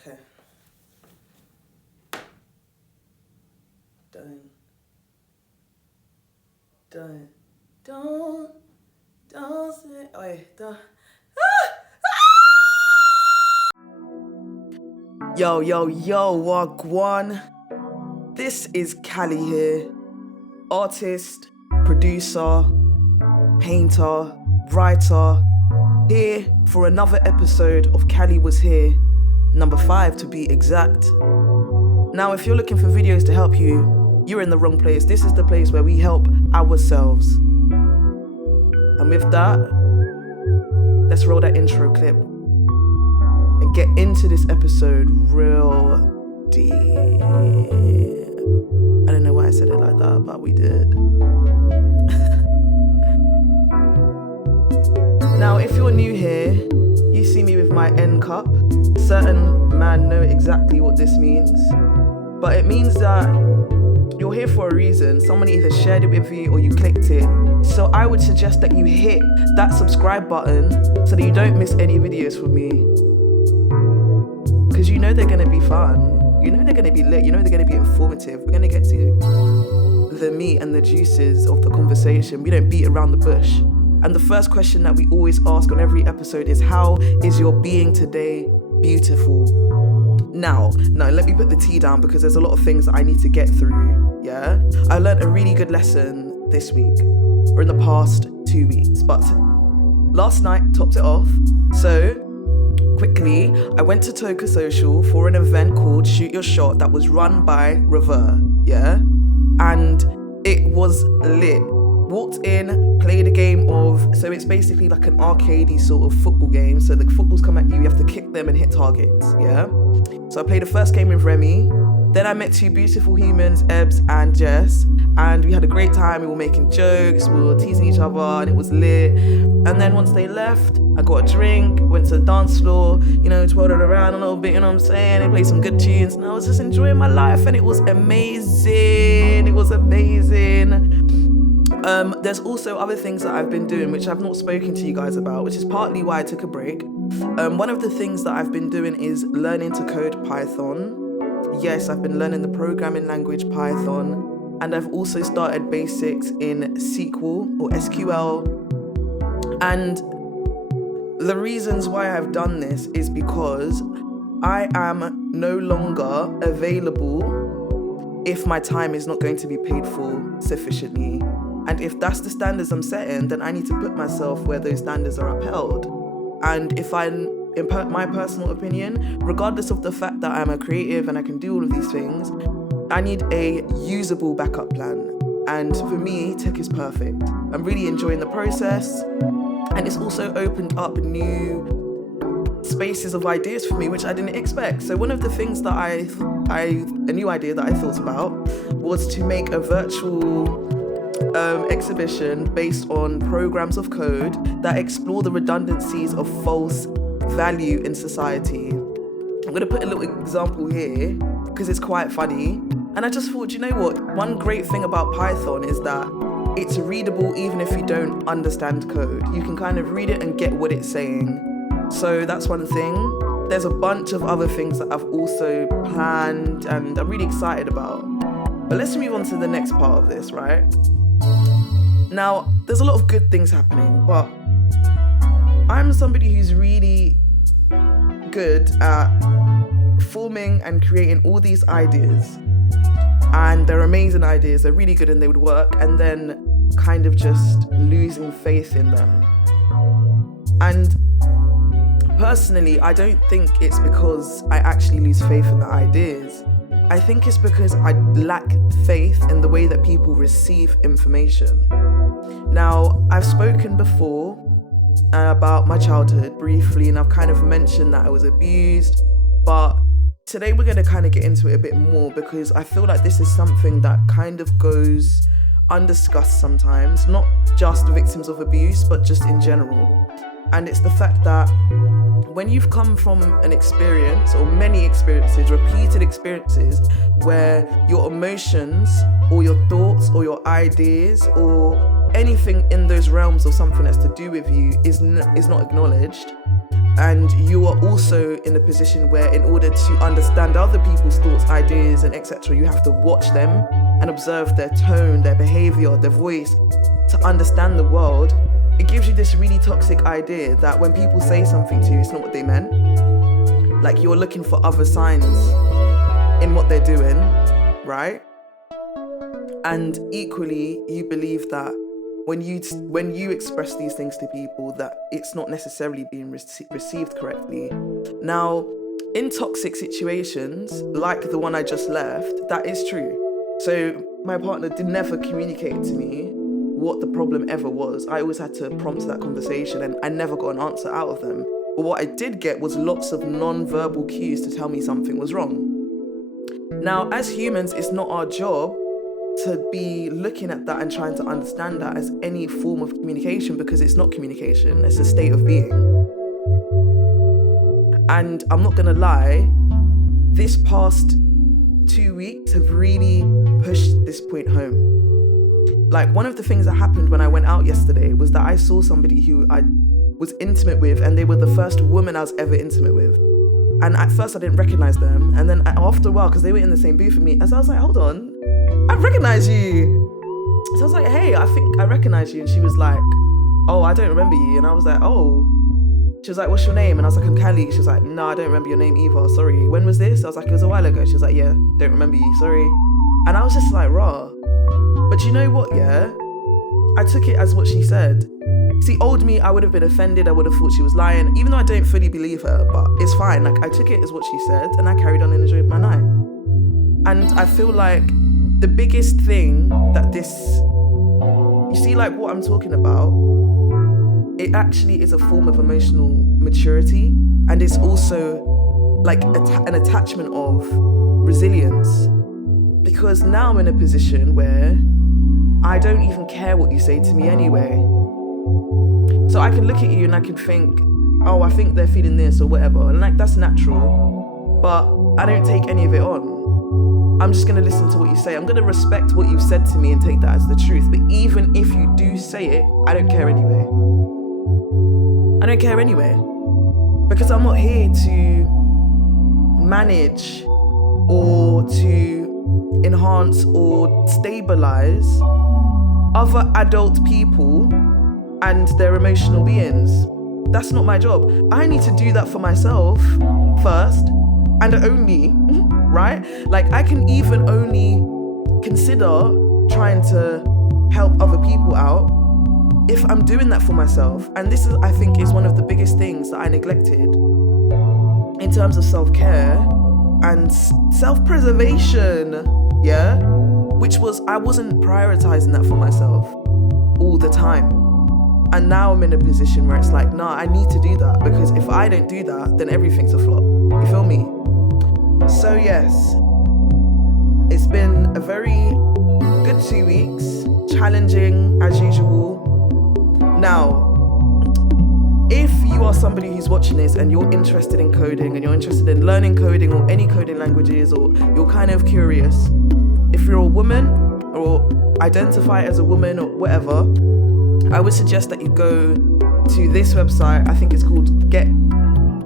Okay. Don't say. Wait, don't. Yo, wagwan. This is Kalli here. Artist, producer, painter, writer. Here for another episode of Kalli Was Here. Number 5 to be exact. Now, if you're looking for videos to help you, you're in the wrong place. This is the place where we help ourselves. And with that, let's roll that intro clip and get into this episode real deep. I don't know why I said it like that, but we did. Now, if you're new here, you see me with my N cup. Certain man know exactly what this means, but it means that you're here for a reason. Someone either shared it with you or you clicked it. So I would suggest that you hit that subscribe button so that you don't miss any videos from me. Because you know they're going to be fun. You know they're going to be lit. You know they're going to be informative. We're going to get to the meat and the juices of the conversation. We don't beat around the bush. And the first question that we always ask on every episode is, how is your being today beautiful? Now, let me put the tea down because there's a lot of things that I need to get through, yeah? I learned a really good lesson this week, or in the past 2 weeks, but last night topped it off. So, quickly, I went to Toka Social for an event called Shoot Your Shot that was run by Rever, yeah? And it was lit. Walked in, played a game of, so it's basically like an arcadey sort of football game. So the footballs come at you, you have to kick them and hit targets, yeah? So I played the first game with Remy. Then I met 2 beautiful humans, Ebbs and Jess. And we had a great time. We were making jokes, we were teasing each other, and it was lit. And then once they left, I got a drink, went to the dance floor, twirled it around a little bit, you know what I'm saying? They played some good tunes, and I was just enjoying my life, and it was amazing. It was amazing. There's also other things that I've been doing which I've not spoken to you guys about, which is partly why I took a break. One of the things that I've been doing is learning to code Python. Yes, I've been learning the programming language Python, and I've also started basics in SQL or SQL. And the reasons why I've done this is because I am no longer available if my time is not going to be paid for sufficiently. And if that's the standards I'm setting, then I need to put myself where those standards are upheld. And if in my personal opinion, regardless of the fact that I'm a creative and I can do all of these things, I need a usable backup plan. And for me, tech is perfect. I'm really enjoying the process. And it's also opened up new spaces of ideas for me, which I didn't expect. So one of the things that a new idea that I thought about was to make a virtual exhibition based on programs of code that explore the redundancies of false value in society. I'm going to put a little example here because it's quite funny. And I just thought, you know what? One great thing about Python is that it's readable even if you don't understand code. You can kind of read it and get what it's saying. So that's one thing. There's a bunch of other things that I've also planned and I'm really excited about. But let's move on to the next part of this, right? Now, there's a lot of good things happening, but I'm somebody who's really good at forming and creating all these ideas. And they're amazing ideas, they're really good and they would work, and then kind of just losing faith in them. And personally, I don't think it's because I actually lose faith in the ideas. I think it's because I lack faith in the way that people receive information. Now, I've spoken before about my childhood briefly, and I've kind of mentioned that I was abused, but today we're going to kind of get into it a bit more because I feel like this is something that kind of goes undiscussed sometimes, not just victims of abuse, but just in general. And it's the fact that when you've come from an experience or many experiences, repeated experiences, where your emotions or your thoughts or your ideas or anything in those realms of something that's to do with you is not acknowledged, And you are also in a position where, in order to understand other people's thoughts, ideas, and etc., you have to watch them and observe their tone, their behavior, their voice to understand the world. It gives you this really toxic idea that when people say something to you, it's not what they meant. Like, you're looking for other signs in what they're doing, right? And equally, you believe that when you express these things to people, that it's not necessarily being received correctly. Now, in toxic situations, like the one I just left, that is true. So my partner did never communicate to me what the problem ever was. I always had to prompt that conversation, and I never got an answer out of them. But what I did get was lots of non-verbal cues to tell me something was wrong. Now, as humans, it's not our job to be looking at that and trying to understand that as any form of communication, because it's not communication, it's a state of being. And I'm not gonna lie, this past 2 weeks have really pushed this point home. Like, one of the things that happened when I went out yesterday was that I saw somebody who I was intimate with, and they were the first woman I was ever intimate with. And at first I didn't recognize them, and then after a while, because they were in the same booth with me, as I was like, hold on, I recognize you. So I was like, hey, I think I recognize you. And she was like, oh, I don't remember you. And I was like, oh. She was like, what's your name? And I was like, I'm Kalli. She was like, no, I don't remember your name either, sorry. When was this? I was like, it was a while ago. She was like, yeah, don't remember you, sorry. And I was just like, rah. But you know what, yeah? I took it as what she said. See, old me, I would have been offended. I would have thought she was lying, even though I don't fully believe her, but it's fine. Like, I took it as what she said, and I carried on and enjoyed my night. And I feel like the biggest thing that you see, like what I'm talking about, it actually is a form of emotional maturity, and it's also like an attachment of resilience. Because now I'm in a position where I don't even care what you say to me anyway. So I can look at you and I can think, oh, I think they're feeling this or whatever, and like, that's natural, but I don't take any of it on. I'm just gonna listen to what you say. I'm gonna respect what you've said to me and take that as the truth. But even if you do say it, I don't care anyway. I don't care anyway. Because I'm not here to manage or to enhance or stabilize other adult people and their emotional beings. That's not my job. I need to do that for myself first and only, right? Like, I can even only consider trying to help other people out if I'm doing that for myself. And this is, I think, is one of the biggest things that I neglected in terms of self-care and self-preservation, yeah? Which was, I wasn't prioritizing that for myself all the time. And now I'm in a position where it's like, nah, I need to do that, because if I don't do that, then everything's a flop. You feel me? So yes, it's been a very good 2 weeks, challenging as usual. Now, if you are somebody who's watching this and you're interested in coding and you're interested in learning coding or any coding languages, or you're kind of curious, if you're a woman or identify as a woman or whatever, I would suggest that you go to this website. I think it's called Get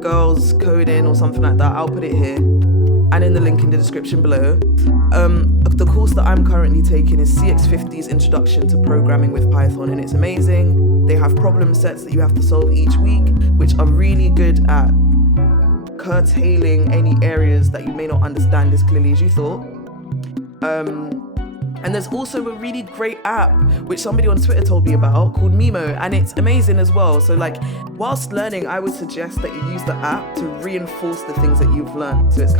Girls Coding or something like that. I'll put it here and in the link in the description below. The course that I'm currently taking is CX50's Introduction to Programming with Python, and it's amazing. They have problem sets that you have to solve each week, which are really good at curtailing any areas that you may not understand as clearly as you thought. And there's also a really great app, which somebody on Twitter told me about, called Mimo, and it's amazing as well. So like, whilst learning, I would suggest that you use the app to reinforce the things that you've learned. So it's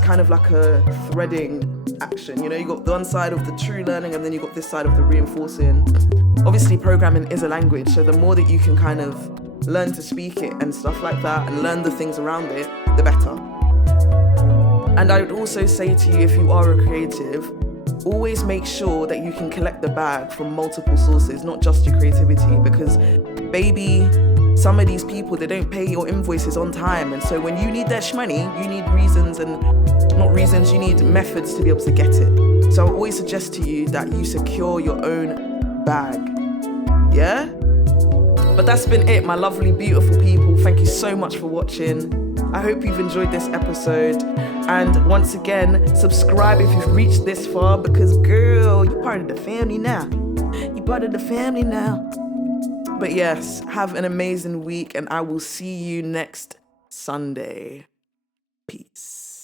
kind of like a threading action. You know, you got one side of the true learning, and then you got this side of the reinforcing. Obviously, programming is a language, so the more that you can kind of learn to speak it and stuff like that, and learn the things around it, the better. And I would also say to you, if you are a creative, always make sure that you can collect the bag from multiple sources, not just your creativity, because baby, some of these people, they don't pay your invoices on time. And so when you need their shmoney, you need reasons, and not reasons, you need methods to be able to get it. So I always suggest to you that you secure your own bag. Yeah? But that's been it, my lovely, beautiful people. Thank you so much for watching. I hope you've enjoyed this episode. And once again, subscribe if you've reached this far, because girl, you're part of the family now. You're part of the family now. But yes, have an amazing week, and I will see you next Sunday. Peace.